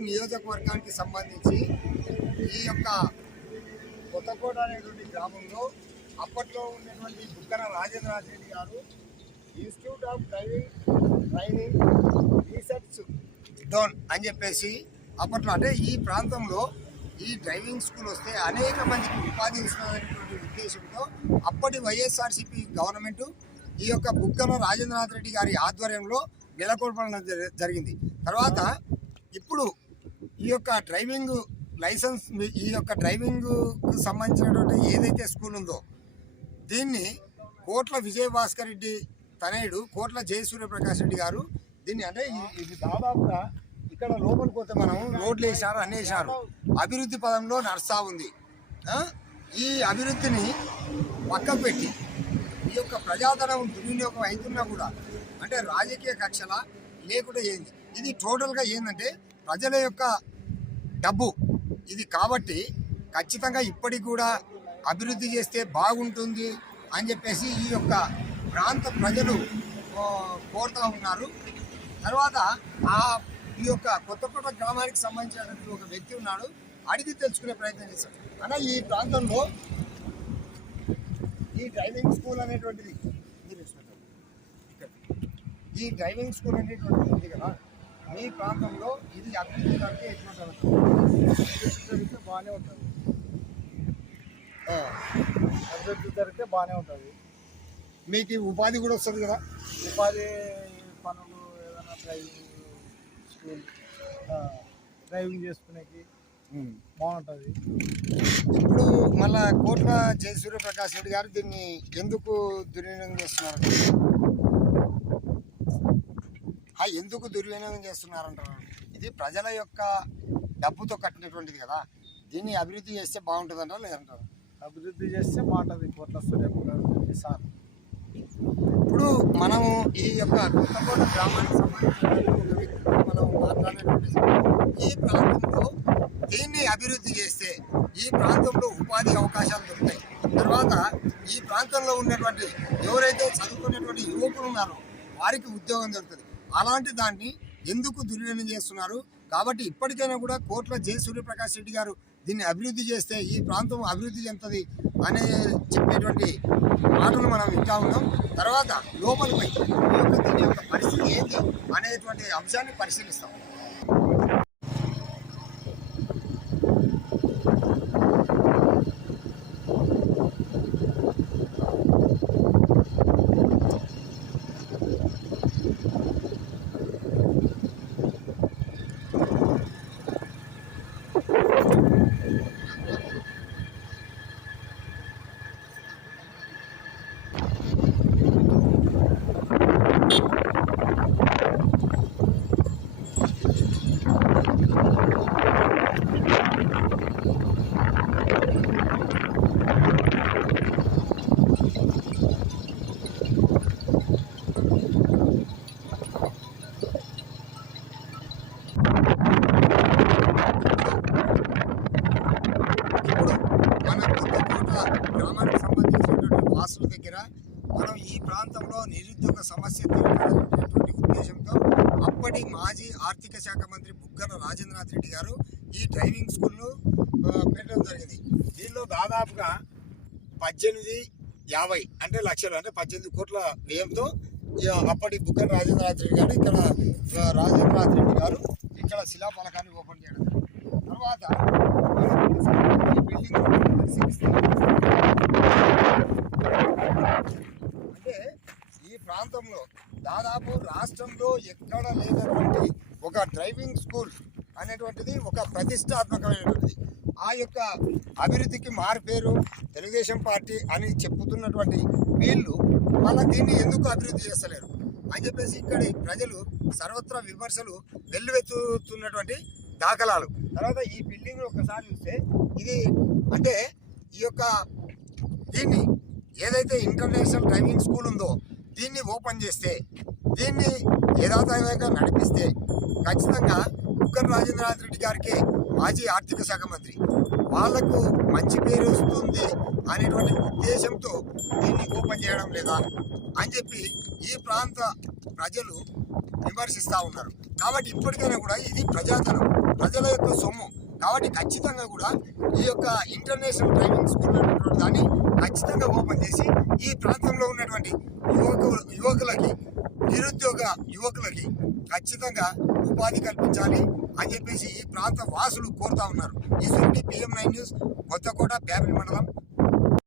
నియోజకవర్గానికి సంబంధించి ఈ యొక్క కొత్తకోట అనేటువంటి గ్రామంలో అప్పట్లో ఉన్నటువంటి Buggana Rajendranath Reddy garu institute of driving training research Dhone అని చెప్పేసి అప్పట్లో అంటే ఈ ప్రాంతంలో ఈ డ్రైవింగ్ స్కూల్ వస్తే అనేక మందికి ఉపాధి ఇస్తున్నటువంటి ఉద్దేశంతో అప్పటి వైఎస్ఆర్సీపీ గవర్నమెంట్ ఈ యొక్క బుక్కన రాజేంద్రనాథ్ రెడ్డి గారి ఆధ్వర్యంలో నెలకొల్పడం జరిగింది. తర్వాత ఇప్పుడు ఈ యొక్క డ్రైవింగ్ లైసెన్స్ ఈ యొక్క డ్రైవింగ్ సంబంధించినటువంటి ఏదైతే స్కూల్ ఉందో దీన్ని కోట్ల విజయభాస్కర్ రెడ్డి తనయుడు కోట్ల జయసూర్య ప్రకాష్ రెడ్డి గారు దీన్ని అంటే ఇది- దాదాపుగా ఇక్కడ లోపలికి పోతే మనం రోడ్లు వేసినారు అన్ని వేసినారు అభివృద్ధి పదంలో నడుస్తూ ఉంది. ఈ అభివృద్ధిని పక్కకు పెట్టి ఈ యొక్క ప్రజాధనం దుర్వినియోగం అవుతున్నా కూడా అంటే రాజకీయ కక్షల లేకుండా ఏంది? ఇది టోటల్గా ఏంటంటే ప్రజల యొక్క డబ్బు. ఇది కాబట్టి ఖచ్చితంగా ఇప్పటికి కూడా అభివృద్ధి చేస్తే బాగుంటుంది అని చెప్పేసి ఈ యొక్క ప్రాంత ప్రజలు ఆ, కోరుతా ఉన్నారు. తర్వాత ఆ ఈ యొక్క కొత్తకోట గ్రామానికి సంబంధించినటువంటి ఒక వ్యక్తి ఉన్నాడు. అడిగి తెలుసుకునే ప్రయత్నం చేశాడు. అన్న ఈ ప్రాంతంలో ఈ డ్రైవింగ్ స్కూల్ అనేటువంటిది. ఈ డ్రైవింగ్ స్కూల్ అనేటువంటిది ఉంది కదా. మీ ప్రాంతంలో ఇది అభివృద్ధి జరిగితే ఎట్లుంటుంది జరిగితే బాగానే ఉంటుంది. అభివృద్ధి జరిగితే బాగానే ఉంటుంది. మీకు ఉపాధి కూడా వస్తుంది కదా? ఉపాధి పనులు ఏదైనా డ్రైవింగ్ స్కూల్ డ్రైవింగ్ చేసుకునేకి బాగుంటుంది. ఇప్పుడు మళ్ళా కోట్ల జయ సూర్యప్రకాష్ రెడ్డి గారు దీన్ని ఎందుకు దుర్వినియోగం చేస్తున్నారు? ఎందుకు దుర్వినియోగం చేస్తున్నారంటారు? ఇది ప్రజల యొక్క డబ్బుతో కట్టినటువంటిది కదా. దీన్ని అభివృద్ధి చేస్తే బాగుంటుందంటారా లేదంటారు? అభివృద్ధి చేస్తే బాగుంటుంది కోట్ల సూర్యప్రకాష్ సార్. ఇప్పుడు మనము ఈ యొక్క కొత్తకోట గ్రామానికి సంబంధించిన మనం మాట్లాడేటువంటిది ఈ ప్రాంతంలో దీన్ని అభివృద్ధి చేస్తే ఈ ప్రాంతంలో ఉపాధి అవకాశాలు దొరుకుతాయి. తర్వాత ఈ ప్రాంతంలో ఉన్నటువంటి ఎవరైతే చదువుకునేటువంటి యువకులు ఉన్నారో వారికి ఉద్యోగం దొరుకుతుంది. అలాంటి దాన్ని ఎందుకు దుర్వినియోగం చేస్తున్నారు? కాబట్టి ఇప్పటికైనా కూడా కోట్ల జయ సూర్యప్రకాష్ రెడ్డి గారు దీన్ని అభివృద్ధి చేస్తే ఈ ప్రాంతం అభివృద్ధి చెందుతుంది అనే చెప్పేటువంటి మాటలు మనం వింటా ఉన్నాం. తర్వాత లోపలిపై యొక్క దీని యొక్క పరిస్థితి ఏంటి అనేటువంటి అంశాన్ని పరిశీలిస్తాం ఇప్పుడు మన కొత్తకోట గ్రామానికి సంబంధించినటువంటి దగ్గర మనం ఈ ప్రాంతంలో నిరుద్యోగ సమస్య తీర్చాలనేటువంటి ఉద్దేశంతో అప్పటి మాజీ ఆర్థిక శాఖ మంత్రి బుగ్గన రాజేంద్రనాథ్ రెడ్డి గారు ఈ డ్రైవింగ్ స్కూల్ను పెట్టడం జరిగింది. దీనిలో దాదాపుగా పద్దెనిమిది యాభై అంటే లక్షలు అంటే పద్దెనిమిది కోట్ల వ్యయంతో అప్పటి బుగ్గన రాజేంద్రనాథ్ రెడ్డి గారు ఇక్కడ రాజేంద్రనాథ్ రెడ్డి గారు ఇక్కడ శిలాఫలకాన్ని ఓపెన్ చేయడం తర్వాత ఈ బిల్డింగ్ పరిశీలిస్తే అంటే ఈ ప్రాంతంలో దాదాపు రాష్ట్రంలో ఎక్కడ లేనటువంటి ఒక డ్రైవింగ్ స్కూల్ అనేటువంటిది ఒక ప్రతిష్టాత్మకమైనటువంటిది. ఆ యొక్క అభివృద్ధికి మారుపేరు తెలుగుదేశం పార్టీ అని చెప్పుతున్నటువంటి వీళ్ళు మళ్ళీ దీన్ని ఎందుకు అభివృద్ధి చేస్తలేరు? అని చెప్పేసి ఇక్కడి ప్రజలు సర్వత్రా విమర్శలు వెల్లువెత్తుతున్నటువంటి దాఖలాలు. తర్వాత ఈ బిల్డింగ్ ఒకసారి చూస్తే ఇది అంటే ఈ యొక్క దీన్ని ఏదైతే ఇంటర్నేషనల్ డ్రైవింగ్ స్కూల్ ఉందో దీన్ని ఓపెన్ చేస్తే దీన్ని యథాతథంగా నడిపిస్తే ఖచ్చితంగా కుక్కర్ రాజేంద్రనాథ్ రెడ్డి గారికి మాజీ ఆర్థిక శాఖ మంత్రి. వాళ్ళకు మంచి పేరు వస్తుంది అనేటువంటి ఉద్దేశంతో దీన్ని ఓపెన్ చేయడం లేదా అని చెప్పి ఈ ప్రాంత ప్రజలు విమర్శిస్తూ ఉన్నారు. కాబట్టి ఇప్పటికైనా కూడా ఇది ప్రజాధనం ప్రజల యొక్క సొమ్ము. కాబట్టి ఖచ్చితంగా కూడా ఈ యొక్క ఇంటర్నేషనల్ డ్రైవింగ్ స్కూల్ అనేటువంటి దాన్ని ఖచ్చితంగా ఓపెన్ చేసి ఈ ప్రాంతంలో ఉన్నటువంటి యువకు యువకులకి నిరుద్యోగ యువకులకి ఖచ్చితంగా ఉపాధి కల్పించాలి అని చెప్పేసి ఈ ప్రాంత వాసులు కోరుతా ఉన్నారు. ఈ సుంటి PM nine news Kothakota family మండలం